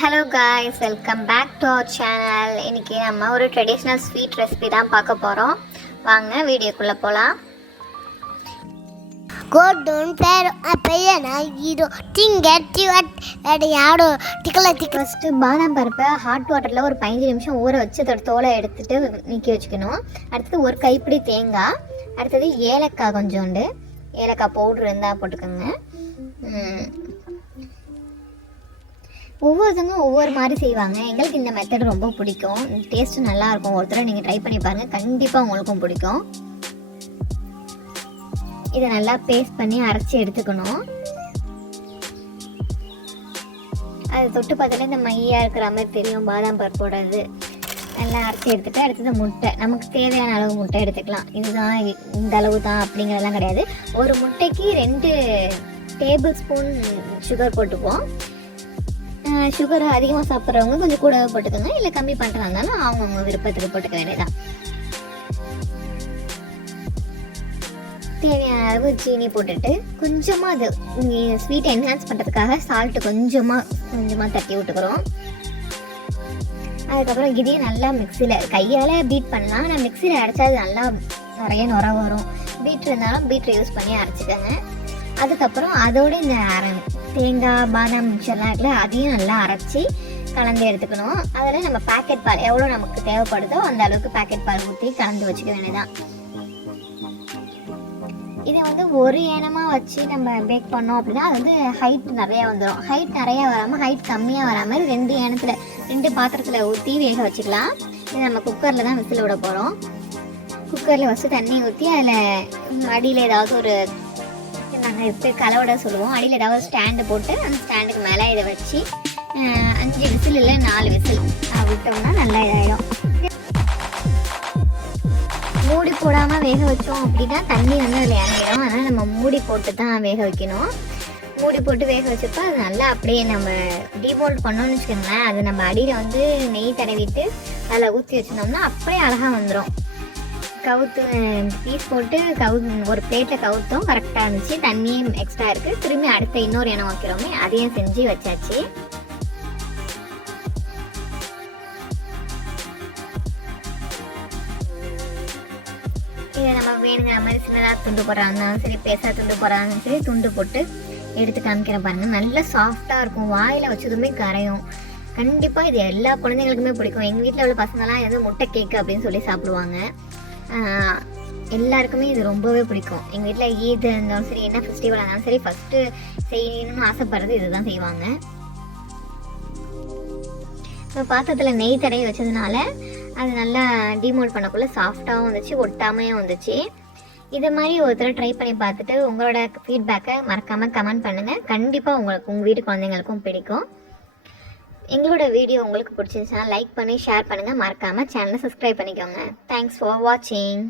Hello guys, welcome back to our channel. இன்னைக்கு நம்ம ஒரு ட்ரெடிஷனல் ஸ்வீட் ரெசிபி தான் பார்க்க போறோம். வாங்க வீடியோக்குள்ள போலாம். Go down there apayana hero get you at யாரோ டிக்கல ஃபர்ஸ்ட் பாதாம் பருப்பை ஹாட் வாட்டர்ல ஒரு 15 நிமிஷம் ஊற வச்சு அதோட தோலை எடுத்துட்டு நீக்கி வச்சுக்கணும். அடுத்து ஒரு கைப்பிடி தேங்காய், அடுத்தது ஏலக்காய் கொஞ்சோண்டு, ஏலக்காய் பவுடர் இருந்தால் போட்டுக்கோங்க. ஒவ்வொருத்தவங்க ஒவ்வொரு மாதிரி செய்வாங்க. எங்களுக்கு இந்த மெத்தட் ரொம்ப பிடிக்கும், டேஸ்ட்டு நல்லாயிருக்கும். ஒரு தடவை நீங்கள் ட்ரை பண்ணி பாருங்கள், கண்டிப்பாக உங்களுக்கும் பிடிக்கும். இதை நல்லா பேஸ்ட் பண்ணி அரைச்சி எடுத்துக்கணும். அது தொட்டு பார்த்தாலே இந்த மையாக இருக்கிற மாதிரி தெரியும் பாதாம் பருப்போட. இது நல்லா அரைச்சி எடுத்துகிட்டு அடுத்தது முட்டை, நமக்கு தேவையான அளவு முட்டை எடுத்துக்கலாம். இதுதான் இந்த அளவு தான் அப்படிங்கிறதெல்லாம் கிடையாது. ஒரு முட்டைக்கு 2 டேபிள் ஸ்பூன் சுகர் போட்டுப்போம். சுகர் அதிகமாக சாப்பிட்றவங்க கொஞ்சம் கூட போட்டுக்கோங்க, இல்லை கம்மி பண்ணுறாங்கனாலும் அவங்கவுங்க விருப்பத்துக்கு போட்டுக்க வேண்டியதான். தேவையான அளவு சீனி போட்டுட்டு கொஞ்சமாக அது ஸ்வீட்டை என்ஹான்ஸ் பண்ணுறதுக்காக சால்ட்டு கொஞ்சமாக தட்டி விட்டுக்கிறோம். அதுக்கப்புறம் இதையும் நல்லா மிக்சியில் கையால் பீட் பண்ணலாம். ஆனால் மிக்சியில் அரைச்சா அது நல்லா நிறைய நுர வரும். பீட்ரு இருந்தாலும் பீட்ரு யூஸ் பண்ணி அரைச்சிக்கோங்க. அதுக்கப்புறம் அதோடு இந்த தேங்காய் பாதாம் மிக்சர்லாம் இருக்குல்ல, அதையும் நல்லா அரைச்சி கலந்து எடுத்துக்கணும். அதில் நம்ம பேக்கெட் பால் எவ்வளோ நமக்கு தேவைப்படுதோ அந்த அளவுக்கு பேக்கெட் பால் ஊற்றி கலந்து வச்சுக்க வேண்டியதான். இதை ஒரு ஏனமாக வச்சு நம்ம பேக் பண்ணோம் அப்படின்னா அது ஹைட் நிறையா வந்துடும். ஹைட் நிறையா வராமல் ஹைட் கம்மியாக வராமல் 2 பாத்திரத்தில் ஊற்றி வேக வச்சுக்கலாம். இது நம்ம குக்கரில் தான் விசில் விட போகிறோம். குக்கரில் ஃபஸ்ட்டு தண்ணி ஊற்றி அதில் அடியில் ஏதாவது ஒரு நாங்கள் இப்போ கலவடை சொல்லுவோம், அடியில் ஏதாவது ஸ்டாண்டு போட்டு அந்த ஸ்டாண்டுக்கு மேலே இதை வச்சு 5 விசில் இல்லை 4 விசில் விட்டோம்னா நல்லா இதாகிடும். மூடி போடாமல் வேக வச்சோம் அப்படின்னா தண்ணி அதில் இறங்கிடும். அதனால் நம்ம மூடி போட்டு தான் வேக வைக்கணும். மூடி போட்டு வேக வச்சப்போ அது நல்லா அப்படியே நம்ம டீமோல்ட் பண்ணோம்னு வச்சுக்கோங்களேன். அது நம்ம அடியில் நெய் தடவிட்டு அதில் ஊற்றி வச்சுருந்தோம்னா அப்படியே அழகாக வந்துடும். கவுத்து பீஸ் போட்டு ஒரு பிளேட்டில் கவுத்தோம், கரெக்டாக இருந்துச்சு. தண்ணியும் எக்ஸ்ட்ரா இருக்குது. திரும்பி அடுத்த இன்னொரு எண்ணெய் வைக்கிறோமே அதையும் செஞ்சு வச்சாச்சு. இதை நம்ம வேணுங்கிற மாதிரி சின்னதாக துண்டு போடுறாங்க சரி, பேசா துண்டு போடுறாங்க சரி, துண்டு போட்டு எடுத்து காமிக்கிற பாருங்க. நல்லா சாஃப்டாக இருக்கும், வாயில் வச்சதுமே கரையும். கண்டிப்பாக இது எல்லா குழந்தைங்களுக்குமே பிடிக்கும். எங்கள் வீட்டில் உள்ள பசங்களாம் முட்டை கேக்கு அப்படின்னு சொல்லி சாப்பிடுவாங்க. எல்லாருக்குமே இது ரொம்பவே பிடிக்கும். எங்கள் வீட்டில் ஈத் இருந்தாலும் சரி, என்ன ஃபெஸ்டிவல் இருந்தாலும் சரி, ஃபஸ்ட்டு செய்யணும்னு ஆசைப்படுறது இதுதான் செய்வாங்க. இப்போ பாத்திரத்தில் நெய் தடவி வச்சதுனால அது நல்லா டீமோல்ட் பண்ணக்குள்ளே சாஃப்டாகவும் வந்துச்சு, ஒட்டாமையும் வந்துச்சு. இது மாதிரி ஒருத்தர் ட்ரை பண்ணி பார்த்துட்டு உங்களோட ஃபீட்பேக்கை மறக்காமல் கமெண்ட் பண்ணுங்கள். கண்டிப்பாக உங்கள் வீட்டு குழந்தைங்களுக்கும் பிடிக்கும். எங்களோட வீடியோ உங்களுக்கு பிடிச்சிருந்துச்சுன்னா லைக் பண்ணி ஷேர் பண்ணுங்கள். மறக்காமல் சேனலை சப்ஸ்கிரைப் பண்ணிக்கோங்க. தேங்க்ஸ் ஃபார் வாட்சிங்.